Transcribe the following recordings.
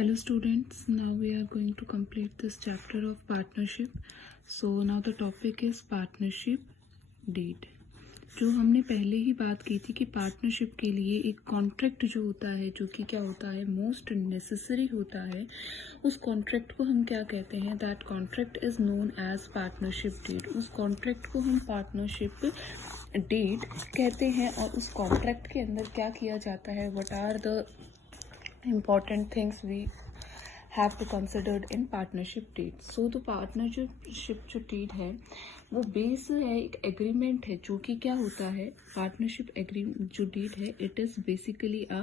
Hello students, now we are going to complete this chapter of partnership. So now the topic is partnership deed. जो हमने पहले ही बात की थी कि पार्टनरशिप के लिए एक कॉन्ट्रैक्ट जो होता है, जो कि क्या होता है, मोस्ट नेसेसरी होता है, उस कॉन्ट्रैक्ट को हम क्या कहते हैं, that contract is known as partnership deed. उस कॉन्ट्रैक्ट को हम पार्टनरशिप डीड कहते हैं. और उस कॉन्ट्रैक्ट के अंदर क्या किया जाता है, what are the important things we have to considered in partnership deed. So तो पार्टनरशिप जो डीड है वो बेस है, एक एग्रीमेंट है, जो कि क्या होता है, पार्टनरशिप एग्रीमेंट जो डीड है, it is basically a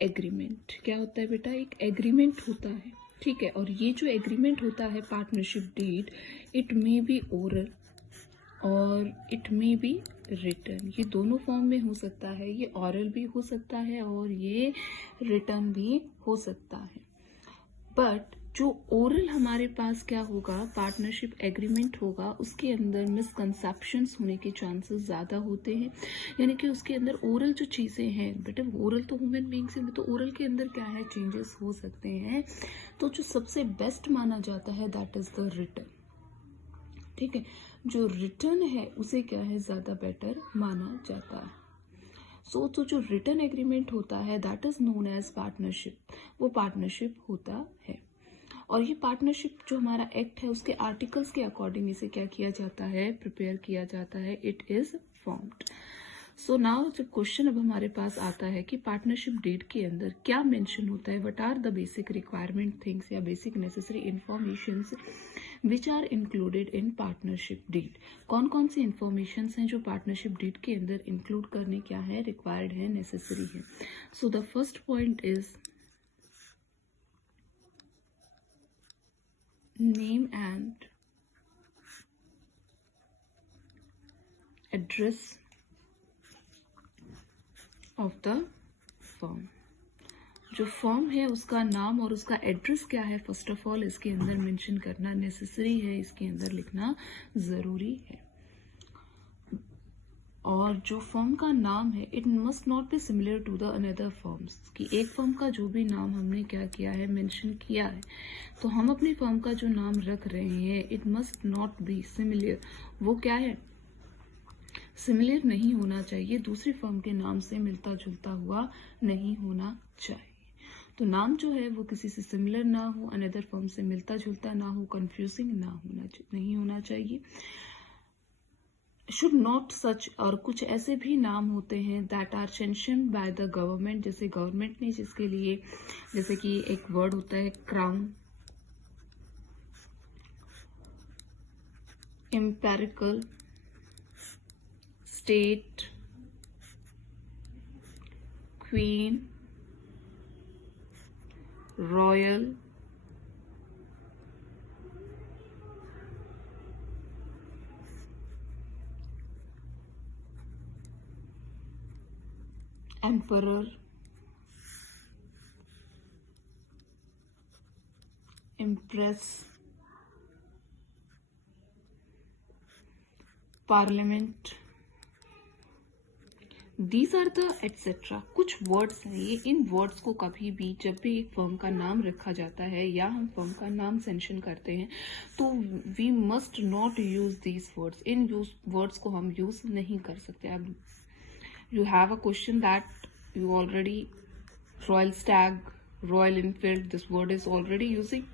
agreement. क्या होता है बेटा, एक एग्रीमेंट होता है, ठीक है. और ये जो एग्रीमेंट होता है partnership deed, it may be oral और इट मे बी रिटर्न. ये दोनों फॉर्म में हो सकता है. ये ऑरल भी हो सकता है और ये रिटर्न भी हो सकता है. बट जो ओरल हमारे पास क्या होगा, पार्टनरशिप एग्रीमेंट होगा, उसके अंदर मिसकंसेप्शंस होने के चांसेस ज़्यादा होते हैं. यानी कि उसके अंदर ओरल जो चीज़ें हैं बेटा, ओरल तो ह्यूमन बीइंग्स में, तो ओरल के अंदर क्या है, चेंजेस हो सकते हैं. तो जो सबसे बेस्ट माना जाता है दैट इज द रिटर्न, ठीक है. जो रिटर्न है उसे क्या है, ज़्यादा बेटर माना जाता है. सो तो जो रिटर्न एग्रीमेंट होता है that is known as partnership, वो पार्टनरशिप होता है. और ये पार्टनरशिप जो हमारा एक्ट है उसके आर्टिकल्स के अकॉर्डिंग इसे क्या किया जाता है, प्रिपेयर किया जाता है, it is formed. So now जब क्वेश्चन अब हमारे पास आता है कि पार्टनरशिप डीड के अंदर क्या मेंशन होता है, what are the basic requirement things या basic necessary informations which are included in partnership deed. कौन कौन सी इंफॉर्मेशन हैं जो पार्टनरशिप डीड के अंदर इंक्लूड करने क्या है, रिक्वायर्ड है, नेसेसरी है. So the first point is name and address of the firm. जो फर्म है उसका नाम और उसका एड्रेस क्या है, फर्स्ट ऑफ ऑल इसके अंदर मेंशन करना नेसेसरी है, इसके अंदर लिखना जरूरी है. और जो फर्म का नाम है, it must not be similar to the another firms. कि एक फर्म का जो भी नाम हमने क्या किया है, मेंशन किया है, तो हम अपनी फर्म का जो नाम रख रहे हैं, it must not be similar. वो क्या है, सिमिलर नहीं होना चाहिए, दूसरी फर्म के नाम से मिलता जुलता हुआ नहीं होना चाहिए. तो नाम जो है वो किसी से सिमिलर ना हो, अनदर फर्म से मिलता जुलता ना हो, कंफ्यूजिंग नहीं होना चाहिए. शुड नॉट सच, और कुछ ऐसे भी नाम होते हैं that are sanctioned by the government, जैसे गवर्नमेंट ने जिसके लिए, जैसे कि एक वर्ड होता है crown, empirical, state, queen, royal, emperor, impress, parliament, these are the etcetera. कुछ वर्ड्स हैं ये, इन वर्ड्स को कभी भी जब भी एक फर्म का नाम रखा जाता है या हम फर्म का नाम सेंशन करते हैं, तो we must not use these words. इन वर्ड्स को हम यूज नहीं कर सकते. अब you have a question that you already, Royal Stag, Royal Enfield, this word is already using.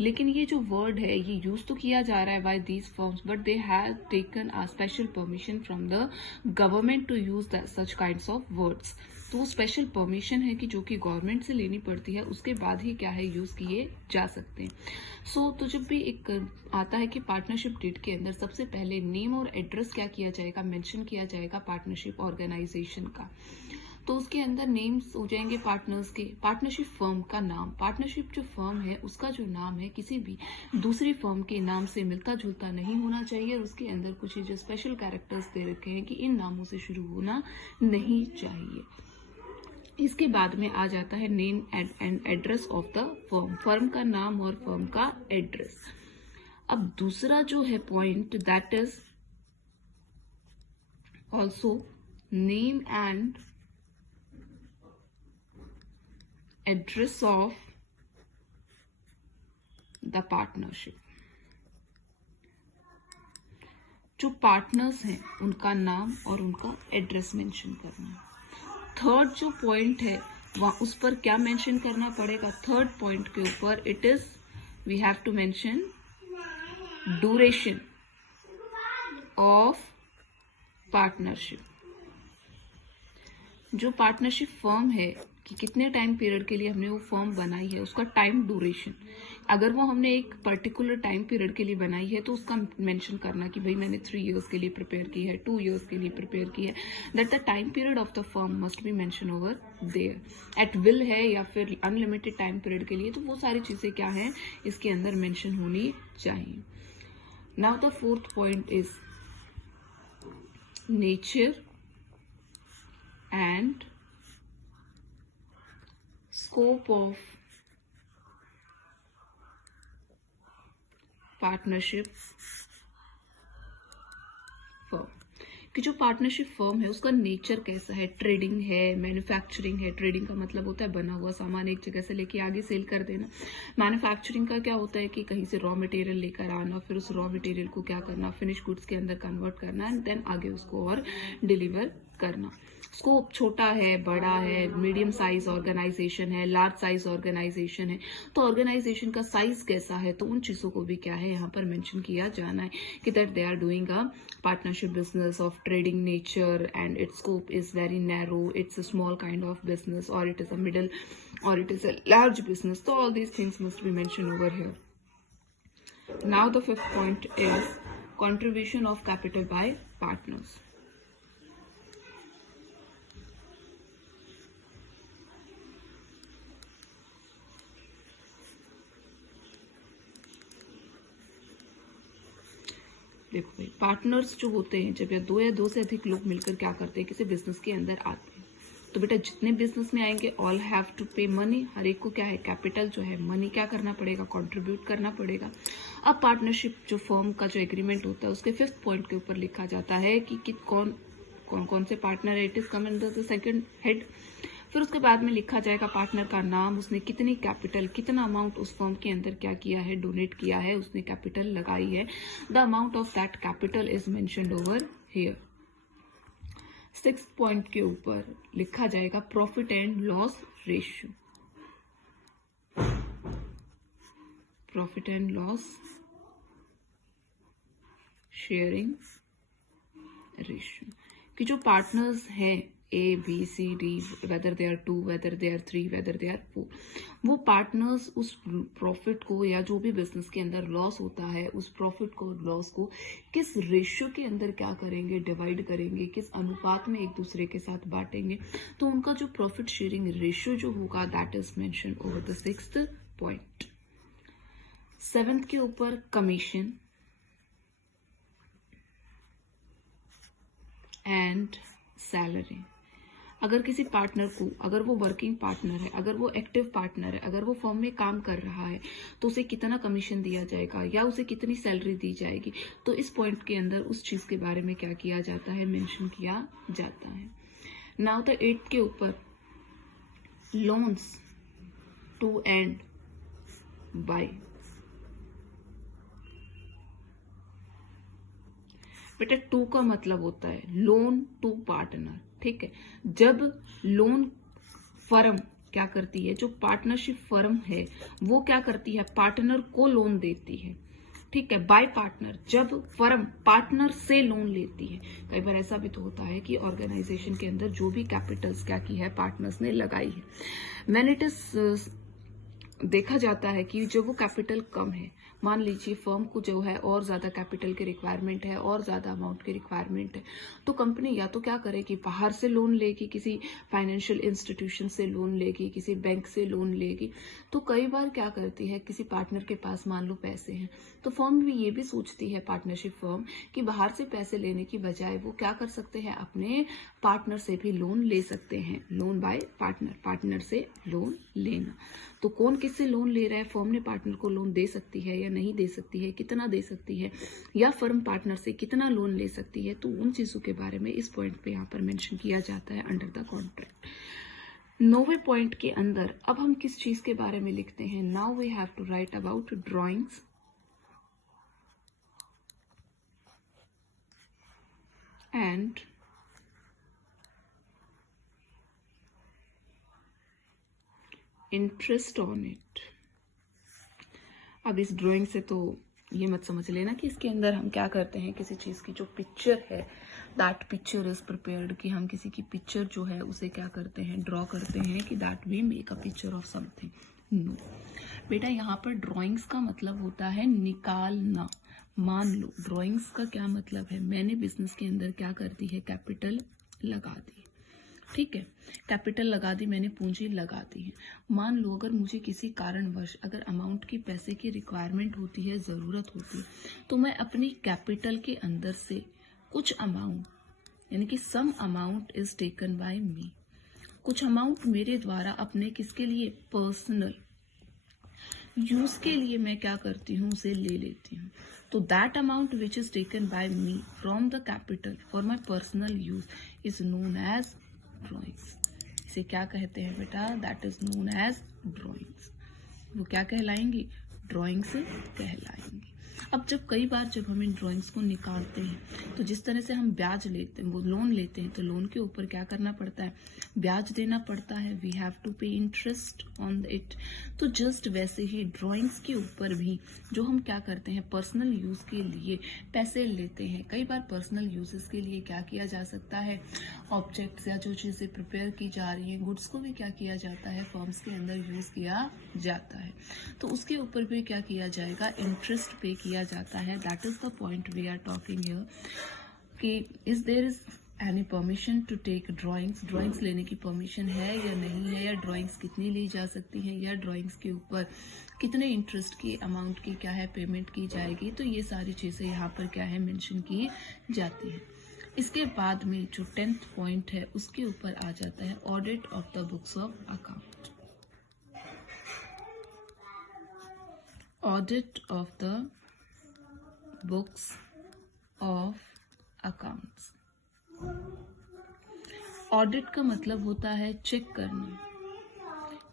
लेकिन ये जो वर्ड है ये यूज तो किया जा रहा है by these firms, but they have taken a special permission from the government to use such kinds of words. तो वो स्पेशल परमिशन है कि जो कि गवर्नमेंट से लेनी पड़ती है, उसके बाद ही क्या है, यूज किए जा सकते हैं. सो तो जब भी एक आता है कि पार्टनरशिप डीड के अंदर सबसे पहले नेम और एड्रेस क्या किया जाएगा, मेंशन किया जाएगा पार्टनरशिप ऑर्गेनाइजेशन का. तो उसके अंदर नेम्स हो जाएंगे पार्टनर्स के, पार्टनरशिप फर्म का नाम, पार्टनरशिप जो फर्म है उसका जो नाम है किसी भी दूसरी फर्म के नाम से मिलता जुलता नहीं होना चाहिए. और उसके अंदर कुछ जो स्पेशल कैरेक्टर्स दे रखे हैं कि इन नामों से शुरू होना नहीं चाहिए. इसके बाद में आ जाता है name and address of the firm, firm का नाम और फर्म का एड्रेस. अब दूसरा जो है point, that is also name and address of the partnership. जो पार्टनर्स हैं उनका नाम और उनका एड्रेस मेंशन करना। थर्ड जो पॉइंट है वहां उस पर क्या मेंशन करना पड़ेगा? थर्ड पॉइंट के ऊपर it is we have to mention duration of partnership. जो पार्टनरशिप फर्म है कि कितने टाइम पीरियड के लिए हमने वो फर्म बनाई है, उसका टाइम ड्यूरेशन। अगर वो हमने एक पर्टिकुलर टाइम पीरियड के लिए बनाई है तो उसका मेंशन करना कि भाई मैंने 3 इयर्स के लिए प्रिपेयर की है, 2 इयर्स के लिए प्रिपेयर की है। That the time period of the firm must be mention over there. At will है या फिर अनलिमिटेड टाइम पीरियड के लिए, तो वो सारी चीजें क्या है इसके अंदर मेंशन होनी चाहिए। Now the fourth point is nature and scope of partnership firm। कि जो पार्टनरशिप फर्म है उसका नेचर कैसा है, ट्रेडिंग है, मैन्युफैक्चरिंग है। ट्रेडिंग का मतलब होता है बना हुआ सामान एक जगह से लेके आगे सेल कर देना। मैन्युफैक्चरिंग का क्या होता है कि कहीं से रॉ मटेरियल लेकर आना, फिर उस रॉ मटेरियल को क्या करना, फिनिश गुड्स के अंदर कन्वर्ट करना एंड देन आगे उसको और डिलीवर करना। स्कोप छोटा है, बड़ा है, मीडियम साइज ऑर्गेनाइजेशन है, लार्ज साइज ऑर्गेनाइजेशन है, तो ऑर्गेनाइजेशन का साइज कैसा है, तो उन चीजों को भी क्या है यहाँ पर मेंशन किया जाना है कि that they are doing a partnership business of trading nature and its scope is very narrow, it's a small kind of business और इट इज अ मिडल और it is a large business. तो all these things must be mention over here. Now the fifth point is contribution of capital by partners। देखो भाई, partners जो होते हैं जब या दो से अधिक लोग मिलकर क्या करते हैं, किसी बिजनेस के अंदर आते हैं, तो बेटा जितने बिजनेस में आएंगे ऑल हैव टू पे मनी। हर एक को क्या है, कैपिटल जो है मनी क्या करना पड़ेगा, कंट्रीब्यूट करना पड़ेगा। अब पार्टनरशिप जो फर्म का जो एग्रीमेंट होता है उसके फिफ्थ पॉइंट के ऊपर लिखा जाता है कि कौन से पार्टनर है, it is come under the second head. फिर उसके बाद में लिखा जाएगा पार्टनर का नाम, उसने कितनी कैपिटल, कितना अमाउंट उस फर्म के अंदर क्या किया है, डोनेट किया है, उसने कैपिटल लगाई है। The amount of that capital is mentioned over here. Six point के ऊपर लिखा जाएगा profit and loss ratio. Profit and loss sharing ratio कि जो पार्टनर्स हैं A, B, C, D, whether they are 2, whether they are 3, whether they are 4, वो partners उस profit को या जो भी बिजनेस के अंदर लॉस होता है उस प्रॉफिट को, लॉस को किस रेशियो के अंदर क्या करेंगे, डिवाइड करेंगे, किस अनुपात में एक दूसरे के साथ बांटेंगे। तो उनका जो प्रॉफिट शेयरिंग रेशियो जो होगा that is mention over the sixth point. Seventh के ऊपर कमीशन एंड सैलरी। अगर किसी पार्टनर को, अगर वो वर्किंग पार्टनर है, अगर वो एक्टिव पार्टनर है, अगर वो फर्म में काम कर रहा है, तो उसे कितना कमीशन दिया जाएगा या उसे कितनी सैलरी दी जाएगी, तो इस पॉइंट के अंदर उस चीज के बारे में क्या किया जाता है, मेंशन किया जाता है। नाउ द 8 के ऊपर लोन्स टू एंड बाय। बेटा टू का मतलब होता है लोन टू पार्टनर, ठीक है। जब लोन फर्म क्या करती है, जो पार्टनरशिप फर्म है वो क्या करती है, पार्टनर को लोन देती है, ठीक है, बाय पार्टनर। जब फर्म पार्टनर से लोन लेती है, कई बार ऐसा भी तो होता है कि ऑर्गेनाइजेशन के अंदर जो भी कैपिटल्स क्या की है, पार्टनर्स ने लगाई है, व्हेन इट इज देखा जाता है कि जब वो कैपिटल कम है, मान लीजिए फर्म को जो है और ज्यादा कैपिटल की रिक्वायरमेंट है और ज्यादा अमाउंट की रिक्वायरमेंट है, तो कंपनी या तो क्या करेगी, बाहर से लोन लेगी, किसी फाइनेंशियल इंस्टीट्यूशन से लोन लेगी, किसी बैंक से लोन लेगी। तो कई बार क्या करती है, किसी पार्टनर के पास मान लो पैसे हैं, तो फर्म भी ये भी सोचती है, पार्टनरशिप फर्म, कि बाहर से पैसे लेने की बजाय वो क्या कर सकते हैं, अपने पार्टनर से भी लोन ले सकते हैं। लोन बाय पार्टनर, पार्टनर से लोन लेना। तो कौन किससे लोन ले रहा है, फर्म ने पार्टनर को लोन दे सकती है या नहीं दे सकती है, कितना दे सकती है, या फर्म पार्टनर से कितना लोन ले सकती है, तो उन चीजों के बारे में इस पॉइंट पे यहाँ पर मेंशन किया जाता है अंडर द कॉन्ट्रैक्ट। 9वें पॉइंट के अंदर अब हम किस चीज के बारे में लिखते हैं? Now we have to write about drawings and interest on it. अब इस ड्राइंग से तो ये मत समझ लेना कि इसके अंदर हम क्या करते हैं, किसी चीज की जो पिक्चर है, दैट पिक्चर इज प्रिपेयर्ड, कि हम किसी की पिक्चर जो है उसे क्या करते हैं, ड्रॉ करते हैं, कि that we make a picture of something. No बेटा, यहाँ पर ड्राइंग्स का मतलब होता है निकालना। मान लो ड्राइंग्स का क्या मतलब है, मैंने बिजनेस के अंदर क्या कर दी है, कैपिटल लगा दी, ठीक है, कैपिटल लगा दी मैंने, पूंजी लगा दी है। मान लो अगर मुझे किसी कारणवश अगर अमाउंट की पैसे की रिक्वायरमेंट होती है, जरूरत होती है, तो मैं अपनी कैपिटल के अंदर से कुछ अमाउंट, यानी कि some amount is taken by me, कुछ अमाउंट मेरे द्वारा अपने किसके लिए, पर्सनल यूज के लिए मैं क्या करती हूँ, उसे ले लेती हूँ। तो that amount which is taken by me from the capital for my personal use is known as drawings. इसे क्या कहते हैं बेटा, that is known as drawings. वो क्या कहलाएंगी, ड्रॉइंग्स कहलाएंगी। अब कई बार जब हम इन ड्राइंग्स को निकालते हैं तो जिस तरह से हम ब्याज लेते हैं, वो लोन लेते हैं, तो लोन के ऊपर क्या करना पड़ता है, ब्याज देना पड़ता है, वी हैव टू पे इंटरेस्ट ऑन इट। तो जस्ट वैसे ही ड्राइंग्स के ऊपर भी जो हम क्या करते हैं, पर्सनल यूज के लिए पैसे लेते हैं। कई बार पर्सनल यूजेस के लिए क्या किया जा सकता है, ऑब्जेक्ट्स या जो चीजें प्रिपेयर की जा रही हैं, गुड्स को भी क्या किया जाता है, फर्म्स के अंदर यूज किया जाता है, तो उसके ऊपर भी क्या किया जाएगा, इंटरेस्ट पे किया जाता है। That is the point we are talking here कि is there is any permission to take drawings, drawings लेने की परमिशन है या नहीं है, या ड्राइंग्स कितनी ली जा सकती हैं, या ड्राइंग्स के ऊपर कितने इंटरेस्ट की अमाउंट की क्या है पेमेंट की जाएगी। तो ये सारी चीजें यहाँ पर क्या है, मेंशन की जाती है। इसके बाद में जो 10th पॉइंट है उसके ऊपर आ जाता है audit of the books of account. Audit of the books of accounts. Audit का मतलब होता है चेक करना,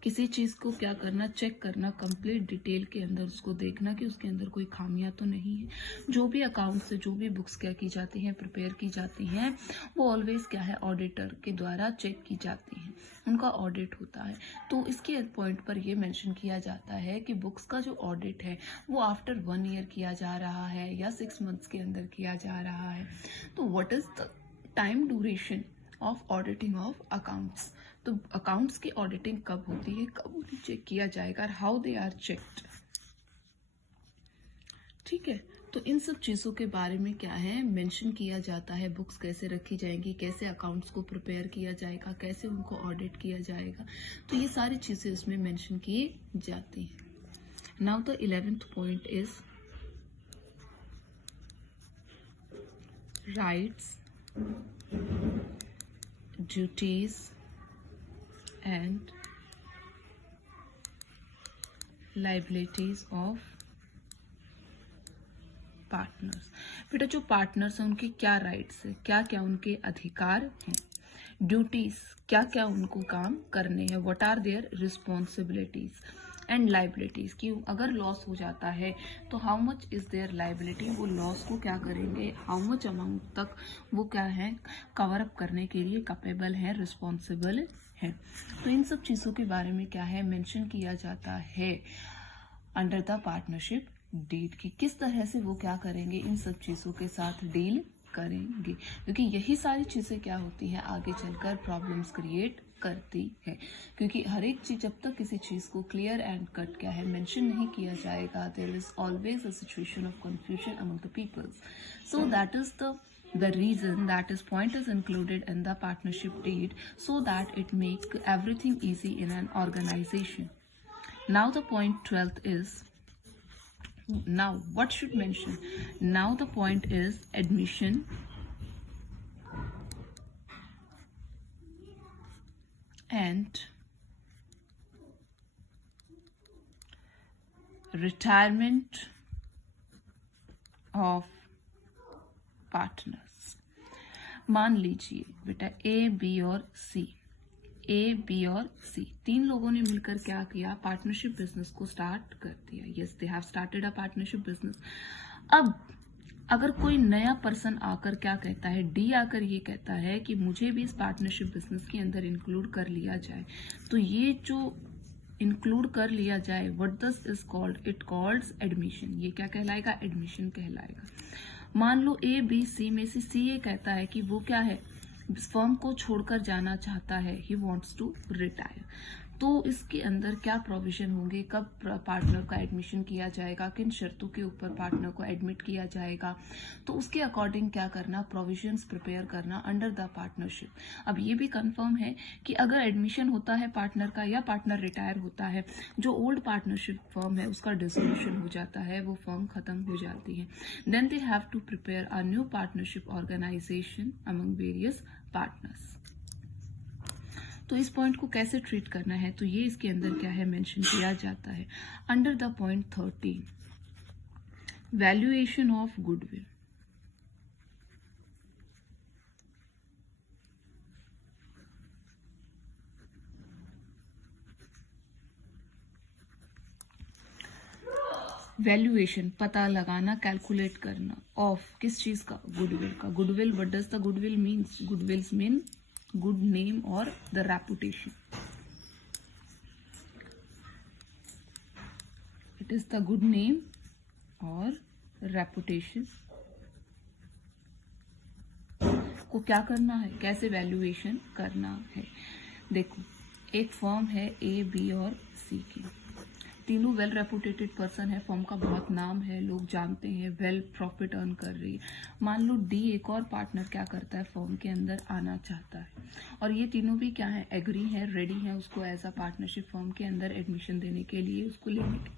किसी चीज को क्या करना, चेक करना, कंप्लीट डिटेल के अंदर उसको देखना कि उसके अंदर कोई खामियां तो नहीं है। जो भी अकाउंट से जो भी बुक्स क्या की जाती हैं, प्रिपेयर की जाती हैं, वो ऑलवेज क्या है, ऑडिटर के द्वारा चेक की जाती हैं, उनका ऑडिट होता है। तो इसके पॉइंट पर यह मेंशन किया जाता है कि बुक्स का जो ऑडिट है वो आफ्टर 1 ईयर किया जा रहा है या 6 मंथ्स के अंदर किया जा रहा है। तो what is the time duration of auditing of accounts, तो अकाउंट्स की ऑडिटिंग कब होती है, कब उन्हें चेक किया जाएगा, हाउ दे आर चेक्ड, ठीक है। तो इन सब चीजों के बारे में क्या है, मेंशन किया जाता है, बुक्स कैसे रखी जाएंगी, कैसे अकाउंट्स को प्रिपेयर किया जाएगा, कैसे उनको ऑडिट किया जाएगा, तो ये सारी चीजें इसमें मेंशन की जाती हैं। Now the 11th point is rights, duties and liabilities of partners. बेटा जो पार्टनर्स हैं उनके क्या राइट्स है, क्या क्या उनके अधिकार हैं, ड्यूटीज क्या क्या उनको काम करने हैं, what are their responsibilities and liabilities, कि अगर लॉस हो जाता है तो how much is their liability, वो लॉस को क्या करेंगे, हाउ मच अमाउंट तक वो क्या है, कवर अप करने के लिए कैपेबल है, रिस्पॉन्सिबल है। तो इन सब चीजों के बारे में क्या है, मेंशन किया जाता है अंडर द पार्टनरशिप डीड, की किस तरह से वो क्या करेंगे, इन सब चीजों के साथ डील करेंगे, क्योंकि यही सारी चीजें क्या होती है, आगे चलकर प्रॉब्लम्स क्रिएट करती है। क्योंकि हर एक चीज, जब तक किसी चीज को क्लियर एंड कट क्या है मेंशन नहीं किया जाएगा, there is always a situation of confusion among the peoples. So that is the reason that is point is included in the partnership deed, so that it make everything easy in an organization. Now the point 12th is, now what should mention, now the point is admission and retirement of partners. मान लीजिए बेटा A, B और C ए, B और सी, तीन लोगों ने मिलकर क्या किया, पार्टनरशिप बिजनेस को स्टार्ट कर दिया। Yes, they have started a partnership business. अब अगर कोई नया पर्सन आकर क्या कहता है, डी आकर ये कहता है कि मुझे भी इस पार्टनरशिप बिजनेस के अंदर इंक्लूड कर लिया जाए, तो ये जो इंक्लूड कर लिया जाए, what this is called, it calls admission. ये क्या कहलाएगा, एडमिशन कहलाएगा। मान लो ए, बी, सी में से सी ये कहता है कि वो क्या है, फर्म को छोड़कर जाना चाहता है, ही वॉन्ट्स टू रिटायर। तो इसके अंदर क्या प्रोविजन होंगे, कब पार्टनर का एडमिशन किया जाएगा, किन शर्तों के ऊपर पार्टनर को एडमिट किया जाएगा, तो उसके अकॉर्डिंग क्या करना, प्रोविजंस प्रिपेयर करना अंडर द पार्टनरशिप। अब ये भी कंफर्म है कि अगर एडमिशन होता है पार्टनर का या पार्टनर रिटायर होता है, जो ओल्ड पार्टनरशिप फर्म है उसका डिसोल्यूशन हो जाता है, वो फर्म खत्म हो जाती है, then they have to prepare a new partnership organisation among various partners. तो इस पॉइंट को कैसे ट्रीट करना है, तो ये इसके अंदर क्या है, मेंशन किया जाता है under the point 13, valuation of goodwill. Valuation पता लगाना, कैलकुलेट करना, ऑफ किस चीज का, गुडविल का। Goodwill, what does the goodwill means, goodwills mean good name और the reputation. It is the good name और रेपुटेशन को क्या करना है, कैसे वैल्यूएशन करना है। देखो, एक फर्म है ए, बी और सी की, तीनों वेल रेपुटेटेड पर्सन है, फर्म का बहुत नाम है, लोग जानते हैं, वेल प्रॉफिट अर्न कर रही है। मान लो डी एक और पार्टनर क्या करता है, फर्म के अंदर आना चाहता है, और ये तीनों भी क्या है, एग्री है, रेडी है उसको एज अ पार्टनरशिप फर्म के अंदर एडमिशन देने के लिए, उसको लेने के।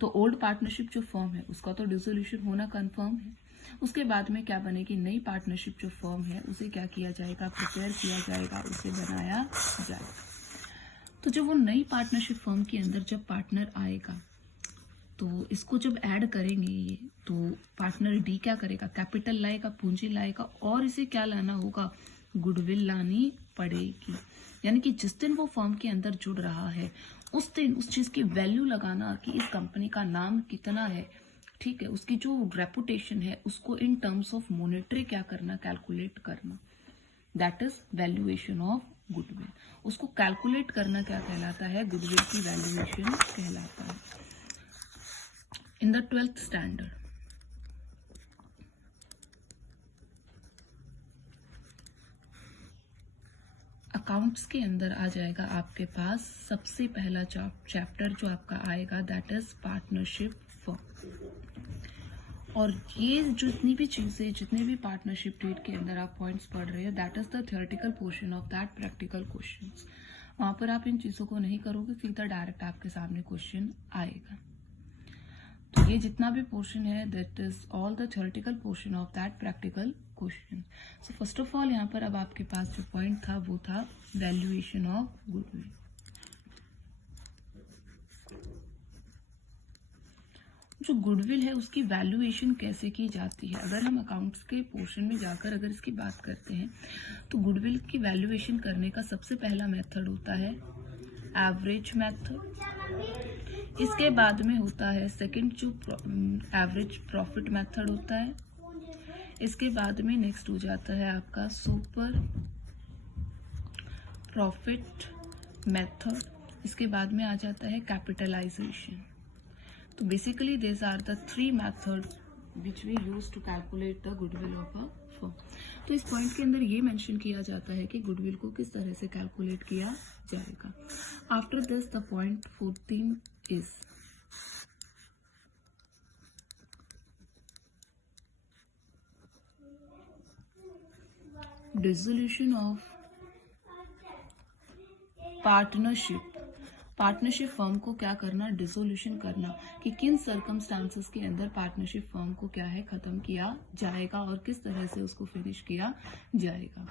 तो ओल्ड पार्टनरशिप जो फर्म है उसका तो डिसोल्यूशन होना कंफर्म है, उसके बाद में क्या बनेगी, नई पार्टनरशिप जो फर्म है उसे क्या किया जाएगा, प्रिपेयर किया जाएगा, उसे बनाया जाएगा। तो जब वो नई पार्टनरशिप फर्म के अंदर जब पार्टनर आएगा, तो इसको जब ऐड करेंगे ये, तो पार्टनर डी क्या करेगा, कैपिटल लाएगा, पूंजी लाएगा, और इसे क्या लाना होगा, गुडविल लानी पड़ेगी। यानी कि जिस दिन वो फर्म के अंदर जुड़ रहा है उस दिन उस चीज की वैल्यू लगाना कि इस कंपनी का नाम कितना है, ठीक है, उसकी जो रेपुटेशन है उसको इन टर्म्स ऑफ मॉनेटरी क्या करना, कैलकुलेट करना, that is valuation of goodwill. उसको कैलकुलेट करना क्या कहलाता है, गुडविल की वैल्यूएशन कहलाता है। In the 12th standard accounts के अंदर आ जाएगा आपके पास सबसे पहला चैप्टर जो आपका आएगा, दैट इज पार्टनरशिप फर्म। और ये जितनी भी चीजें, जितने भी पार्टनरशिप डीड के अंदर आप पॉइंट्स पढ़ रहे हो, that is the theoretical portion of that practical questions. वहां पर आप इन चीजों को नहीं करोगे, सीधा डायरेक्ट आपके सामने क्वेश्चन आएगा। तो ये जितना भी पोर्शन है, that is all the theoretical portion of that practical question. So first of all यहाँ पर अब आपके पास जो पॉइंट था वो था वैल्यूएशन ऑफ गुडविल। जो गुडविल है उसकी वैल्यूएशन कैसे की जाती है, अगर हम अकाउंट्स के पोर्शन में जाकर अगर इसकी बात करते हैं, तो गुडविल की वैल्यूएशन करने का सबसे पहला मेथड होता है एवरेज मेथड। इसके बाद में होता है सेकंड जो एवरेज प्रॉफिट मेथड होता है। इसके बाद में नेक्स्ट हो जाता है आपका सुपर प्रॉफिट मेथड। इसके बाद में आ जाता है कैपिटलाइजेशन। तो basically these are the three methods which we use to calculate the goodwill of a firm। तो इस पॉइंट के अंदर ये मेंशन किया जाता है कि गुडविल को किस तरह से कैलकुलेट किया जाएगा। After this the point 14 is dissolution of partnership. Partnership firm को क्या करना, डिसोल्यूशन करना, कि किन सर्कमस्टांसेस के अंदर पार्टनरशिप फर्म को क्या है, खत्म किया जाएगा और किस तरह से उसको फिनिश किया जाएगा।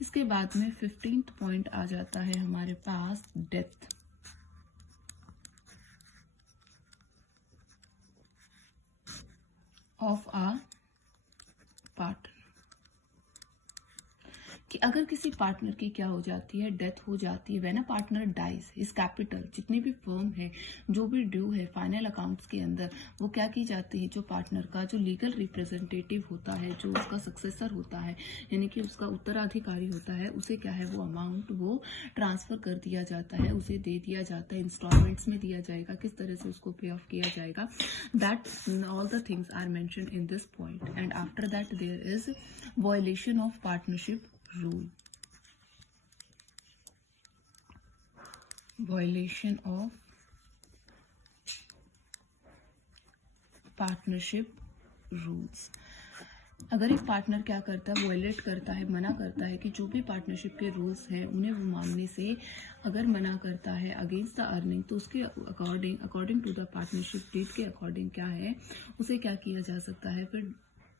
इसके बाद में 15th पॉइंट आ जाता है हमारे पास डेथ ऑफ आ पार्टनर। कि अगर किसी पार्टनर की क्या हो जाती है, डेथ हो जाती है, when a partner dies, his capital, जितनी भी फर्म है, जो भी ड्यू है फाइनल अकाउंट्स के अंदर, वो क्या की जाती है, जो पार्टनर का जो लीगल रिप्रेजेंटेटिव होता है, जो उसका सक्सेसर होता है, यानी कि उसका उत्तराधिकारी होता है, उसे क्या है, वो अमाउंट वो ट्रांसफर कर दिया जाता है, उसे दे दिया जाता है, इंस्टॉलमेंट्स में दिया जाएगा, किस तरह से उसको पे ऑफ किया जाएगा, that all the things are mentioned in this point. And after that there is violation of partnership rule, violation of partnership rules. अगर एक पार्टनर क्या करता है, वायलेट करता है, मना करता है कि जो भी पार्टनरशिप के रूल्स हैं उन्हें वो मानने से अगर मना करता है अगेंस्ट द अर्निंग, तो उसके according to the partnership deed के अकॉर्डिंग क्या है, उसे क्या किया जा सकता है, फिर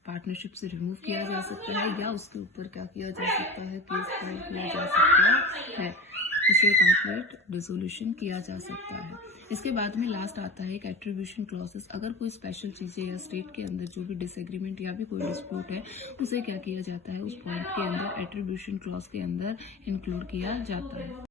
पार्टनरशिप से रिमूव किया जा सकता है, या उसके ऊपर क्या किया जा सकता है, केस फाइल किया जा सकता है, उसे कंप्लीट डिसोल्यूशन किया जा सकता है। इसके बाद में लास्ट आता है एक एट्रीब्यूशन क्लॉसेस। अगर कोई स्पेशल चीज़ें या स्टेट के अंदर जो भी डिसएग्रीमेंट या भी कोई डिस्प्यूट है, उसे क्या किया जाता है, उस पॉइंट के अंदर एट्रीब्यूशन क्लॉज के अंदर इंक्लूड किया जाता है।